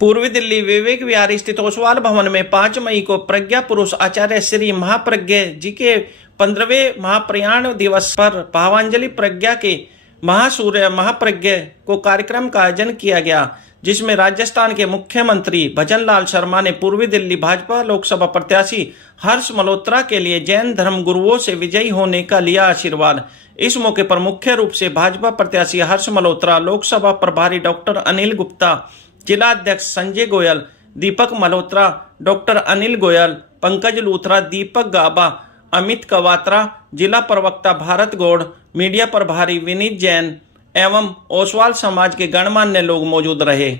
पूर्वी दिल्ली विवेक विहार स्थित ओसवाल भवन में 5 मई को प्रज्ञा पुरुष आचार्य श्री महाप्रज्ञ जी के 15वें महाप्रयाण दिवस पर भावांजलि प्रज्ञा के महासूर्य महाप्रज्ञ को कार्यक्रम का आयोजन किया गया, जिसमें राजस्थान के मुख्यमंत्री भजन लाल शर्मा ने पूर्वी दिल्ली भाजपा लोकसभा प्रत्याशी हर्ष मल्होत्रा के लिए जैन धर्म गुरुओं से विजयी होने का लिया आशीर्वाद। इस मौके पर मुख्य रूप से भाजपा प्रत्याशी हर्ष मल्होत्रा, लोकसभा प्रभारी डॉक्टर अनिल गुप्ता, जिला अध्यक्ष संजय गोयल, दीपक मल्होत्रा, डॉक्टर अनिल गोयल, पंकज लूथरा, दीपक गाबा, अमित कवात्रा, जिला प्रवक्ता भारत गौड़, मीडिया प्रभारी विनीत जैन एवं ओसवाल समाज के गणमान्य लोग मौजूद रहे।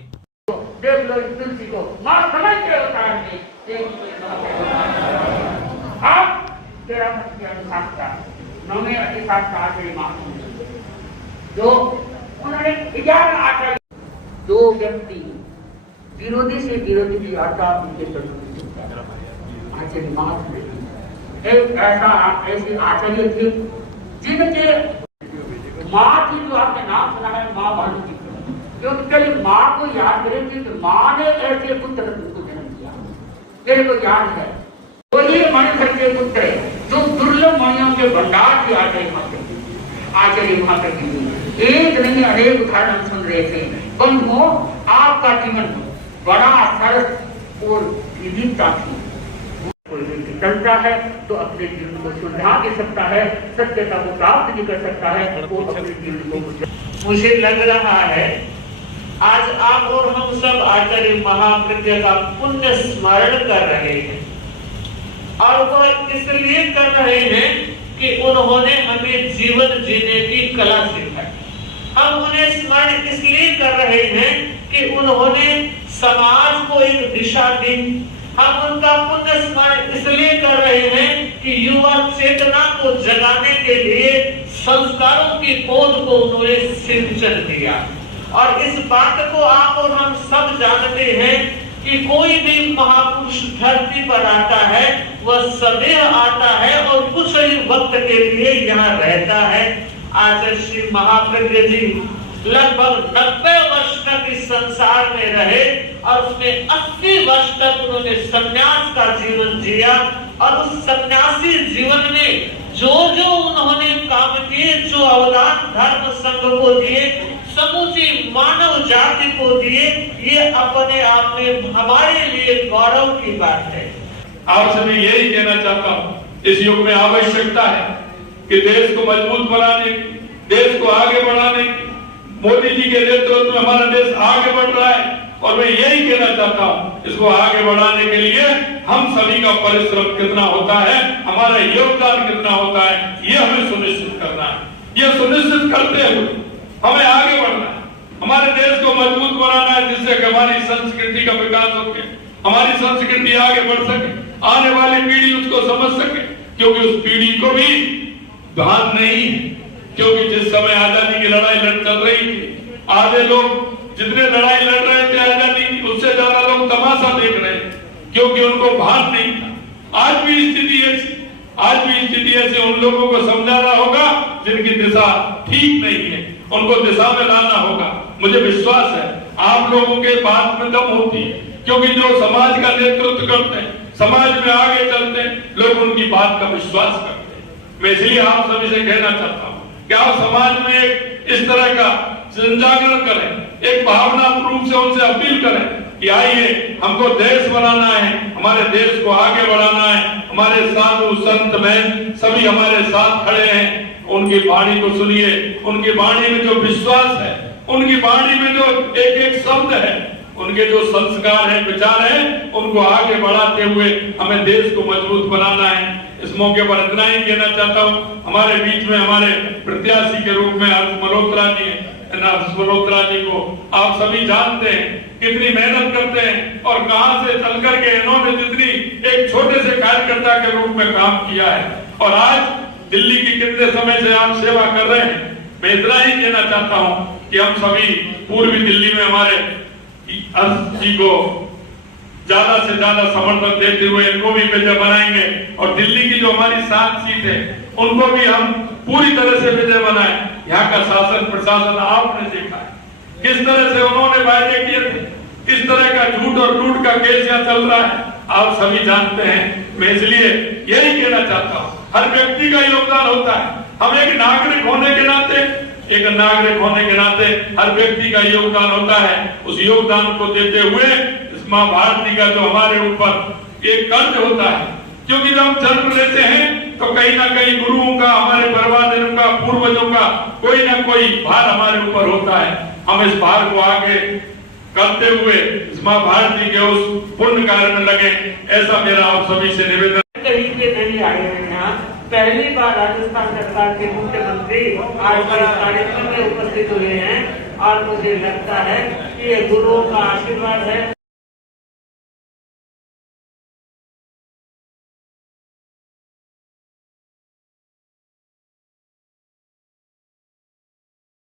दो व्यक्ति विरोधी से विरोधी की वार्ता उनके आचार्य माथ में एक ऐसे आचार्य थे जिनके माँ की जो आपने नाम सुना है, माँ भानु जी, क्योंकि कल माँ को याद करेंगे तो माँ ने ऐसे पुत्र को जन्म दिया, मेरे को याद है। तो ये मणिधर के पुत्र जो दुर्लभ मणियों के भंडार की आचार्य महाप्रज्ञ जी, एक नहीं अनेक उदाहरण सुन रहे थे। बंधुओं, आपका जीवन बड़ा सरस और विविधता थी। कोई व्यक्ति चलता है तो अपने जीवन को सुलझा दे सकता है, सत्यता को प्राप्त भी कर सकता है, वो अपने जीवन को। मुझे लग रहा है आज आप और हम सब आचार्य महाप्रज्ञ का पुण्य स्मरण कर रहे हैं, और वो इसलिए कर रहे हैं कि उन्होंने हमें जीवन जीने की कला सिखाई। हम उन्हें स्मरण इसलिए कर रहे हैं कि उन्होंने समाज को एक दिशा दी। हम उनका पुण्य स्मरण इसलिए कर रहे हैं कि युवा चेतना को जगाने के लिए संस्कारों की पौध को उन्होंने सिंचन दिया। और इस बात को आप और हम सब जानते हैं कि कोई भी महापुरुष धरती पर आता है, वह सदैव आता है और कुछ ही वक्त के लिए यहाँ रहता है। आचार्य श्री महाप्रज्ञ जी लगभग 90 वर्ष तक इस संसार में रहे और उसमें 80 वर्ष तक उन्होंने सन्यास का जीवन जिया। और उस सन्यासी जीवन में जो जो उन्होंने काम किए, जो अवदान धर्म संघ को दिए, समूची मानव जाति को दिए, ये अपने आप में हमारे लिए गौरव की बात है। आपसे मैं यही कहना चाहता हूँ, इस युग में आवश्यकता है कि देश को मजबूत बनाने, देश को आगे बढ़ाने, मोदी जी के नेतृत्व में हमारा देश आगे बढ़ रहा है, और मैं यही कहना चाहता हूँ, इसको आगे बढ़ाने के लिए हम सभी का परिश्रम कितना होता है, हमारा योगदान कितना होता है, ये हमें सुनिश्चित करना है। ये सुनिश्चित करते हुए हमें आगे बढ़ना है, हमारे देश को मजबूत बनाना है, जिससे हमारी संस्कृति का विकास हो सके, हमारी संस्कृति आगे बढ़ सके, आने वाली पीढ़ी उसको समझ सके। क्योंकि उस पीढ़ी को भी भान नहीं है, क्योंकि जिस समय आजादी की लड़ाई चल रही थी, आधे लोग जितने लड़ाई लड़ रहे थे आजादी की, उससे ज्यादा लोग तमाशा देख रहे हैं, क्योंकि उनको भान नहीं था। आज भी स्थिति ऐसी उन लोगों को समझाना होगा जिनकी दिशा ठीक नहीं है, उनको दिशा में लाना होगा। मुझे विश्वास है आप लोगों के बात में दम होती है, क्योंकि जो समाज का नेतृत्व करते हैं, समाज में आगे चलते हैं, लोग उनकी बात का विश्वास करते हैं। मैं इसलिए आप सभी से कहना चाहता हूँ कि आप समाज में एक इस तरह का जनजागरण करें, एक भावनात्मक रूप से उनसे अपील करें कि आइए, हमको देश बनाना है, हमारे देश को आगे बढ़ाना है, हमारे साधु संत बहन सभी हमारे साथ खड़े हैं। उनकी वाणी को सुनिए, उनकी वाणी में जो विश्वास है, उनकी वाणी में जो एक एक शब्द है, उनके जो संस्कार है, विचार है, उनको आगे बढ़ाते हुए हमें देश को मजबूत बनाना है। इस मौके पर इतना ही कहना चाहता हूँ, हमारे बीच में हमारे प्रत्याशी के रूप में हर्ष मल्होत्रा जी हैं। हर्ष मल्होत्रा जी को आप सभी जानते हैं कितनी मेहनत करते हैं, और कहां से चल करके इन्होंने जितनी एक छोटे से कार्यकर्ता के रूप में काम किया है, और आज दिल्ली की कितने समय से आप सेवा कर रहे हैं। मैं इतना ही कहना चाहता हूँ कि हम सभी पूर्वी दिल्ली में हमारे हर्ष जी को ज्यादा से ज्यादा समर्थन देते हुए इनको भी विजय बनाएंगे, और दिल्ली की जो हमारी 7 सीट है उनको भी हम पूरी तरह से विजय बनाए। यहाँ का शासन प्रशासन आपने देखा है किस तरह से उन्होंने वायदे किए थे, किस तरह का झूठ और लूट का केस यहाँ चल रहा है आप सभी जानते हैं। मैं इसलिए यही कहना चाहता हूँ, हर व्यक्ति का योगदान होता है। हम एक नागरिक होने के नाते हर व्यक्ति का योगदान होता है। उस योगदान को देते हुए इस माँ भारती का जो हमारे ऊपर एक कर्ज होता है, क्योंकि जब हम जन्म लेते हैं तो कहीं ना कहीं गुरुओं का, हमारे परवादियों का, पूर्वजों का कोई ना कोई भार हमारे ऊपर होता है। हम इस भार को आगे करते हुए इस माँ भारती के उस पुण्य कार्य में लगे, ऐसा मेरा आप सभी से निवेदन। कहीं के नहीं आए हैं यहाँ, पहली बार राजस्थान सरकार के मुख्यमंत्री आज इस कार्यक्रम में उपस्थित हुए हैं और मुझे लगता है कि ये गुरुओं का आशीर्वाद है।